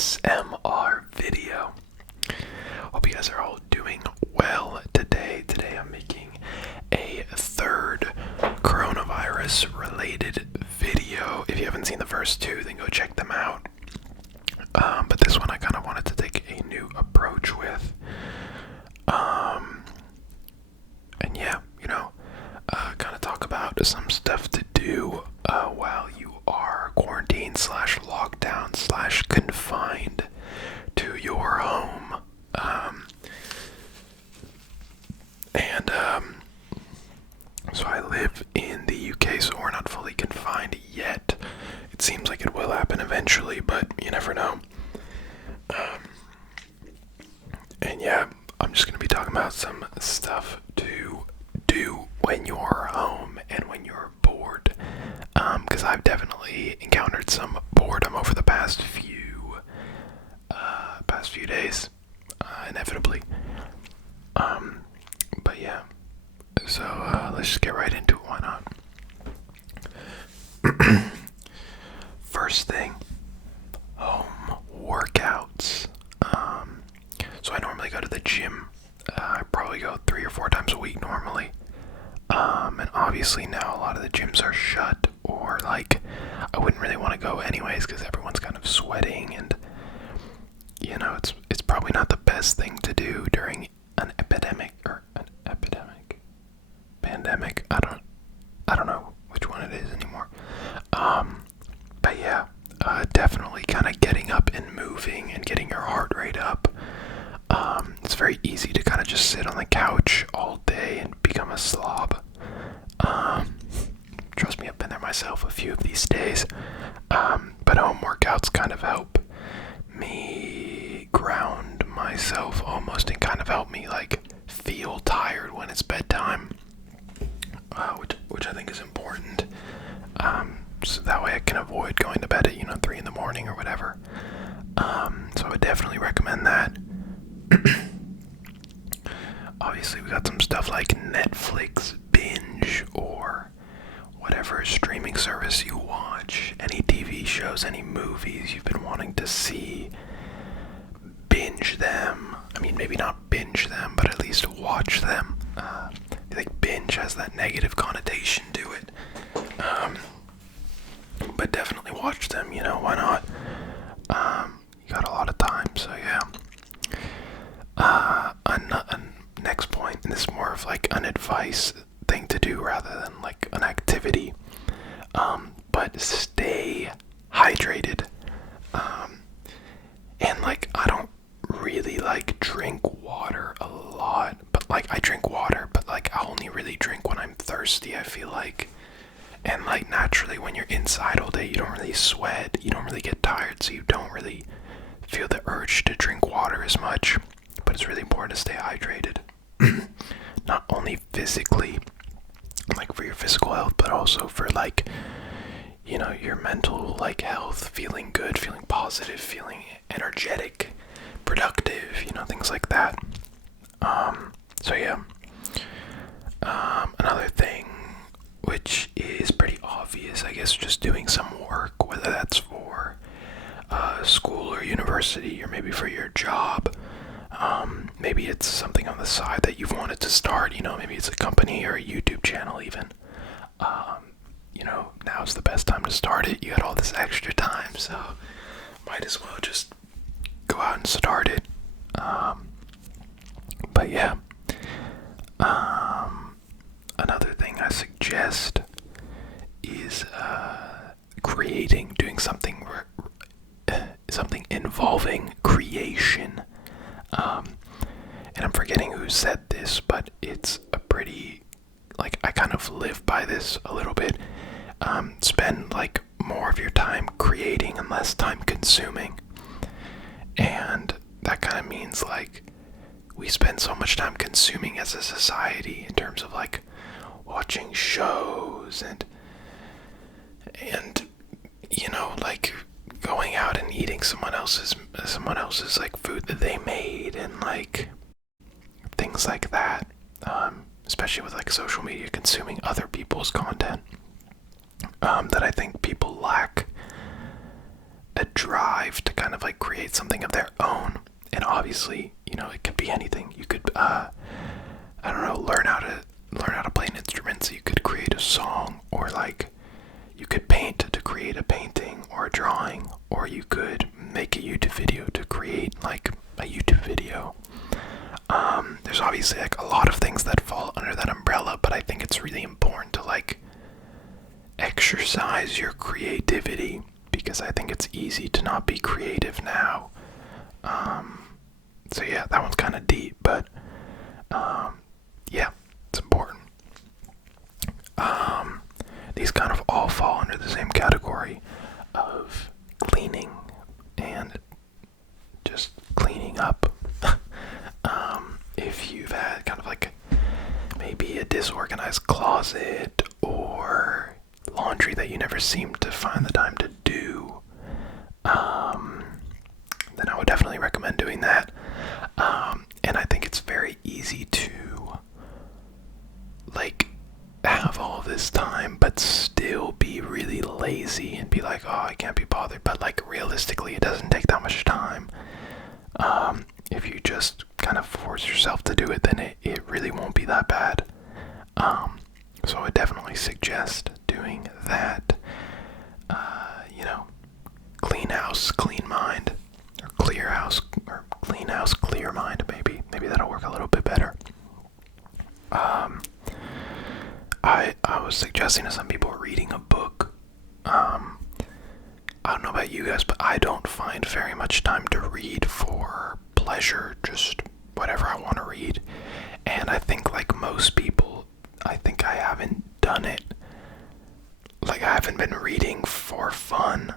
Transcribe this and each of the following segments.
ASMR video. Hope you guys are all doing well today. Today I'm making a third coronavirus related video. If you haven't seen the first two, then go check them out. But this one I kind of wanted to take a new approach with. And yeah, kind of talk about some stuff to do while you are quarantined / lockdown / confined to your home. So I live in the UK, so we're not fully confined yet. It seems like it will happen eventually, but you never know. And yeah, I'm just going to be talking about some stuff to do when you're home and when you're bored. Because I've definitely encountered some boredom over the past few days, inevitably. But yeah, so let's just get right into it. Why not? First thing, home workouts. So I normally go to the gym. I probably go 3 or 4 times a week normally. And obviously now a lot of the gyms are shut, or like I wouldn't really want to go anyways because everyone's kind of sweating, and it's probably not the best thing to do during an pandemic. I don't know which one it is anymore. But yeah, definitely kind of getting up and moving and getting your heart rate up. It's very easy to kind of just sit on the couch all day and become a slob. Trust me, I've been there myself a few of these days. But home workouts kind of help me ground myself almost, and kind of help me like feel tired when it's bedtime, which I think is important. So that way I can avoid going to bed at 3 in the morning or whatever. So I would definitely recommend that. Obviously we got some stuff like Netflix binge, or whatever streaming service you watch, any TV shows, any movies you've been wanting to see, binge them. I mean, maybe not binge them, but at least watch them. I think binge has that negative connotation to it. But definitely watch them, why not? You got a lot of time, so yeah. Next point, and this is more of like an advice thing to do rather than like an activity. But stay hydrated. And like, I don't really like drink water a lot, but like I drink water, but like I only really drink when I'm thirsty, I feel like. And like naturally when you're inside all day, you don't really sweat, you don't really get tired, so you don't really feel the urge to drink water as much. But it's really important to stay hydrated. Not only physically, like for your physical health, but also for like, your mental like health, feeling good, feeling positive, feeling energetic, productive, things like that. So yeah. Another thing, which is pretty obvious, I guess, just doing some work, whether that's for school or university, or maybe for your job. Maybe it's something on the side that you've wanted to start, maybe it's a company or a YouTube channel even. Now's the best time to start it. You got all this extra time, so might as well just go out and start it. But yeah. Another thing I suggest is doing something involving creation. And I'm forgetting who said this, but it's a pretty, like, I kind of live by this a little bit. Spend like more of your time creating and less time consuming. And that kind of means like we spend so much time consuming as a society in terms of like watching shows and like going out and eating someone else's like food that they made, and like things like that. Especially with like social media, consuming other people's content, that I think people lack a drive to kind of like create something of their own. And obviously, it could be anything. You could I don't know, learn how to play an instrument so you could create a song, or like you could paint to create a painting or a drawing, or you could make a YouTube video to create like a YouTube video. There's obviously like a lot of things that fall under that umbrella, but I think it's really important to like exercise your creativity, because I think it's easy to not be creative now. So yeah, that one's kind of deep, but yeah, it's important. These kind of all fall under the same category of cleaning and just cleaning up. If you've had kind of like maybe a disorganized closet or laundry that you never seem to find the time to do, then I would definitely recommend doing that. And I think it's very easy to like have all this time but still be really lazy and be like, oh, I can't be bothered. But like realistically, it doesn't take that much time. If you just kind of force yourself to do it, then it really won't be that bad. So I definitely suggest doing that. Clean house, clean mind, or clear house, or clean house, clear mind. Maybe that'll work a little bit better. I was suggesting to some people reading a book. I don't know about you guys, but I don't find very much time to read for pleasure, just whatever I want to read. And I think like most people, I think I haven't done it. Like I haven't been reading for fun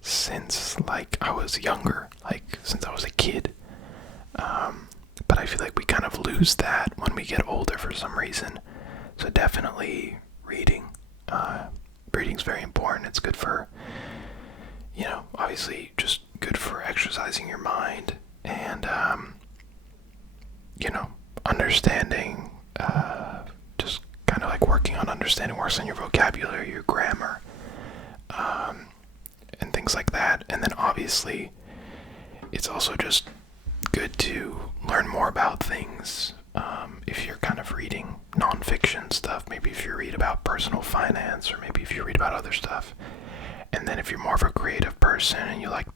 since like I was younger, like since I was a kid. But I feel like we kind of lose that when we get older for some reason. So definitely reading. Reading's very important. It's good for, obviously just good for exercising your mind and, understanding, just kind of like working on understanding works on your vocabulary, your grammar, and things like that. And then obviously it's also just good to learn more about things. If you're kind of reading nonfiction stuff, maybe if you read about personal finance, or maybe if you read about other stuff. And then if you're more of a creative person and you like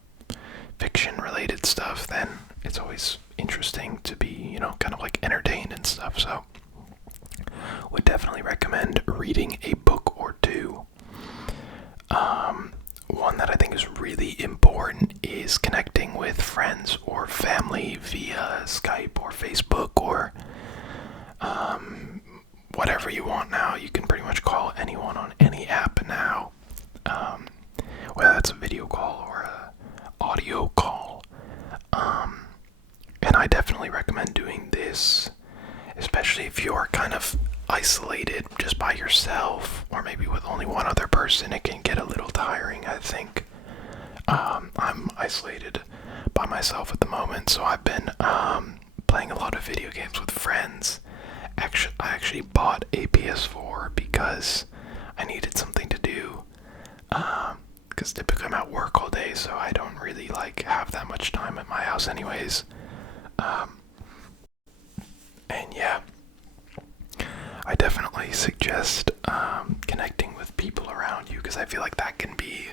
fiction related stuff, then it's always interesting to be, kind of like entertained and stuff. So would definitely recommend reading a book or two. One that I think is really important is connecting with friends or family via Skype or Facebook or whatever you want now. You can pretty much call anyone on any app now, whether that's a video call or a audio call. And I definitely recommend doing this, especially if you're kind of isolated just by yourself, or maybe with only one other person. It can get a little tiring, I think. I'm isolated by myself at the moment, so I've been playing a lot of video games with friends. I actually bought a PS4 because I needed something to do, because typically I'm at work all day, so I don't really like have that much time at my house anyways. And yeah, I definitely suggest connecting with people around you, because I feel like that can be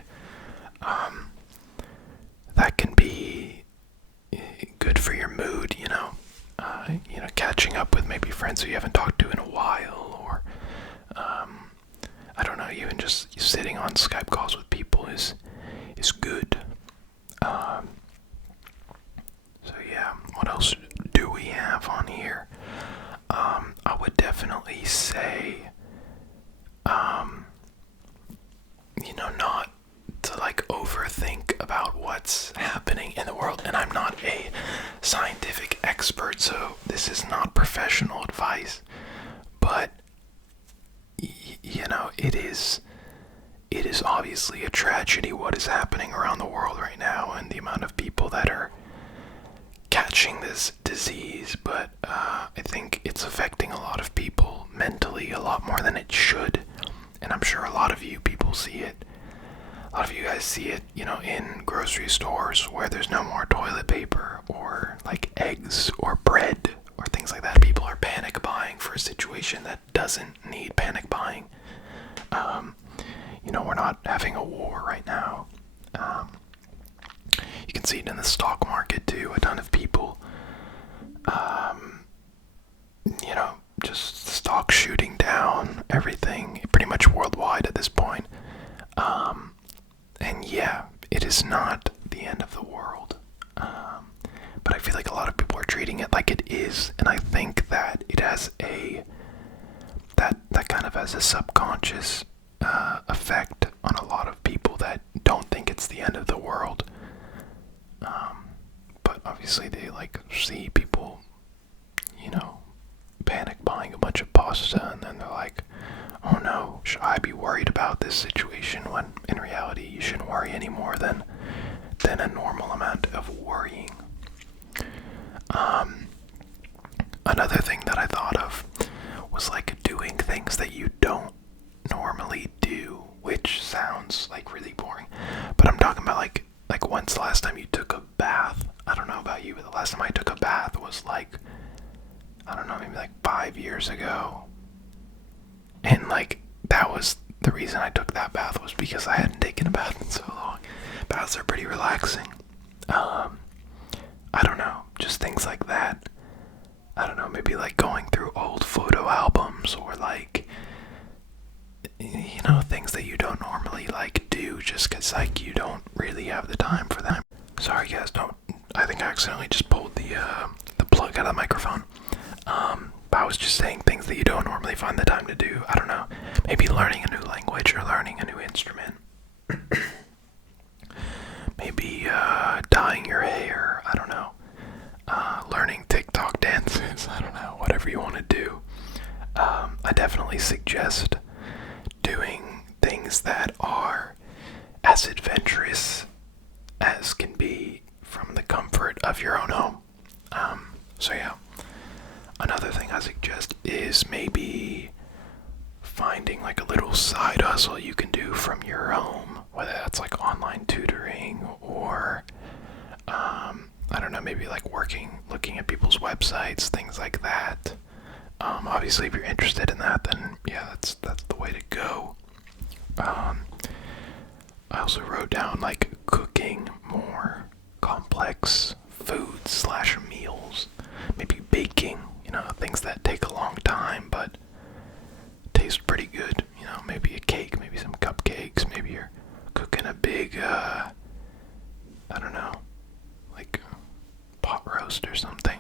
good for your mood, catching up with maybe friends who you haven't talked to in a while, or I don't know, even just sitting on Skype calls with people is good. So yeah, what else do we have on here? I would definitely say, not to like overthink about what's happening in the world. And I'm not a scientific expert, so this is not professional advice, but it is obviously a tragedy what is happening around the world right now, and the amount of people that are catching this disease. But I think it's affecting a lot of people mentally a lot more than it should, and I'm sure a lot of you people see it. a lot of you guys see it, in grocery stores where there's no more toilet paper or like eggs or bread or things like that. People are panic buying for a situation that doesn't need panic buying. We're not having a war right now. You can see it in the stock market too. A ton of people, just stock shooting down, everything, pretty much worldwide at this point. And yeah, it is not the end of the world. But I feel like a lot of people are treating it like it is, and I think that it has that kind of has a subconscious effect on a lot of people that don't think it's the end of the world. But obviously they see people, panic buying a bunch of pasta, and then they're like, oh no, should I be worried about this situation, when in reality you shouldn't worry any more than a normal amount of worrying. Another thing that I thought of was doing things that you don't normally do, which sounds really boring, but I'm talking about like when's the last time you took a bath? I don't know about you, but the last time I took a bath was I don't know, maybe 5 years ago. And that was the reason I took that bath, was because I hadn't taken a bath in so long. Baths are pretty relaxing. I don't know, just things like that. I don't know, maybe going through old photo albums, or things that you don't normally do just because you don't really have the time for them. Sorry guys, I think I accidentally just pulled the plug out of the microphone. I was just saying things that you don't normally find the time to do. I don't know, maybe learning a new language or learning a new instrument. Maybe dyeing your hair, I don't know. Learning TikTok dances, I don't know, whatever you want to do. I definitely suggest doing things that are as adventurous as can be from the comfort of your own home. So yeah, another thing I suggest is maybe finding a little side hustle you can do from your home, whether that's online tutoring or I don't know, maybe looking at people's websites, things like that. Obviously if you're interested in that, then yeah, that's the way to go. I also wrote down cooking more complex foods / meals, maybe baking, things that take a long time but taste pretty good, maybe a cake, maybe some cupcakes, maybe you're cooking a big I don't know, pot roast or something.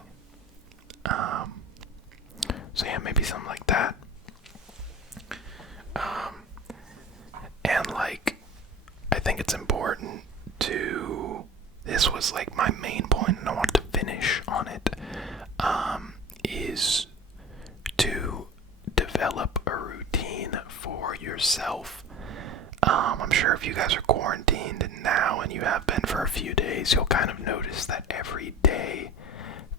So yeah, maybe something like that. And I think it's important to, this was my main point and I want to finish on it, is to develop a routine for yourself. I'm sure if you guys are quarantined now, and you have been for a few days, you'll kind of notice that every day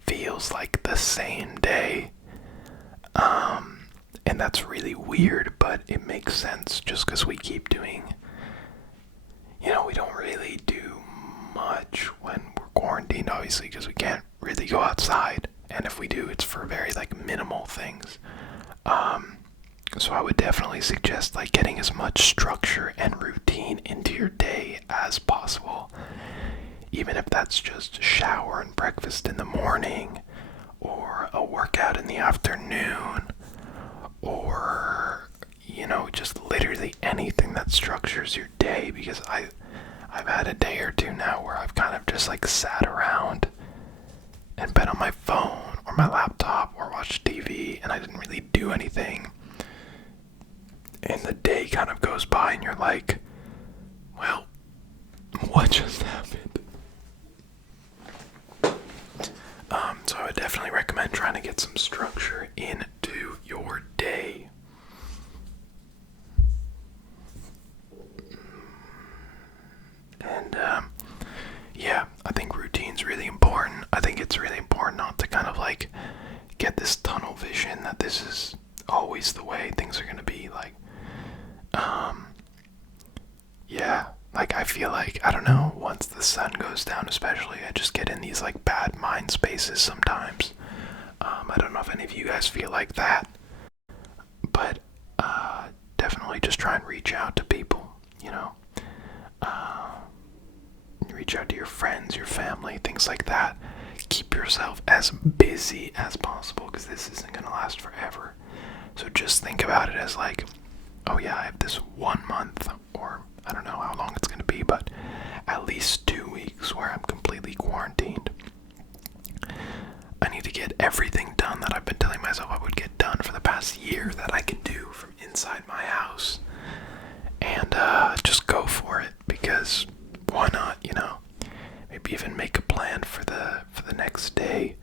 feels like the same day. And that's really weird, but it makes sense just because we keep doing, we don't really do much when we're quarantined, obviously, because we can't really go outside. And if we do, it's for very minimal things. So I would definitely suggest getting as much structure and routine into your day as possible. Even if that's just shower and breakfast in the morning, or a workout in the afternoon, or just literally anything that structures your day. Because I've had a day or two now where I've kind of just sat around and been on my phone or my laptop or watched TV, and I didn't really do anything. And the day kind of goes by and you're like, well, what just happened? So I would definitely recommend trying to get some structure into your day. And yeah, I think routine's really important. I think it's really important not to kind of get this tunnel vision that this is always the way things are going to be. Yeah, Like, I feel like, I don't know, once the sun goes down especially, I just get in these, like, bad mind spaces sometimes. I don't know if any of you guys feel like that, but definitely just try and reach out to people, you know. Reach out to your friends, your family, things like that. Keep yourself as busy as possible, because this isn't going to last forever. So just think about it as like, oh yeah, I have this 1 month, or I don't know how long it's going to be, but at least 2 weeks where I'm completely quarantined. I need to get everything done that I've been telling myself I would get done for the past year that I can do from inside my house. And just go for it, because why not, you know? Maybe even make a plan for the next day,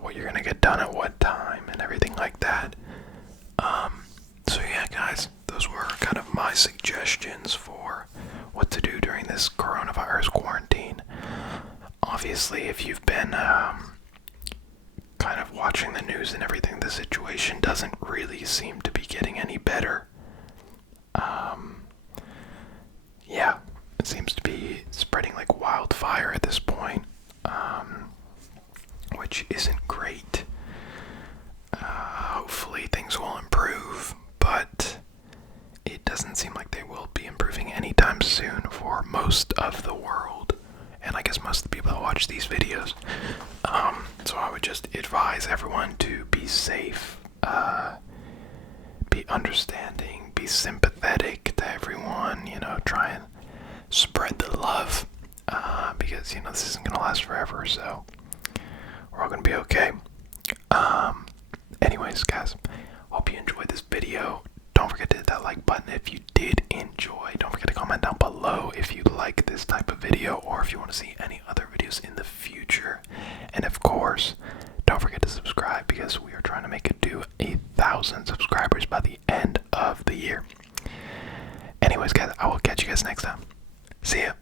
what you're gonna get done at what time and everything like that. So yeah, guys, those were kind of my suggestions for what to do during this coronavirus quarantine. Obviously, if you've been kind of watching the news and everything, the situation doesn't really seem to be getting any better. Yeah, it seems to be spreading like wildfire at this point, which isn't great. Hopefully things will improve, but it doesn't seem like they will be improving anytime soon for most of the world, and I guess most of the people that watch these videos. So I would just advise everyone to be safe, be understanding, be sympathetic to everyone, you know, try and spread the love, because, you know, this isn't gonna last forever, so we're all gonna be okay. Anyways, guys, hope you enjoyed this video. Don't forget to hit that like button if you did enjoy. Don't forget to comment down below if you like this type of video, or if you want to see any other videos in the future. And of course, don't forget to subscribe, because we are trying to make it to 1,000 subscribers by the end of the year. Anyways, guys, I will catch you guys next time. See ya.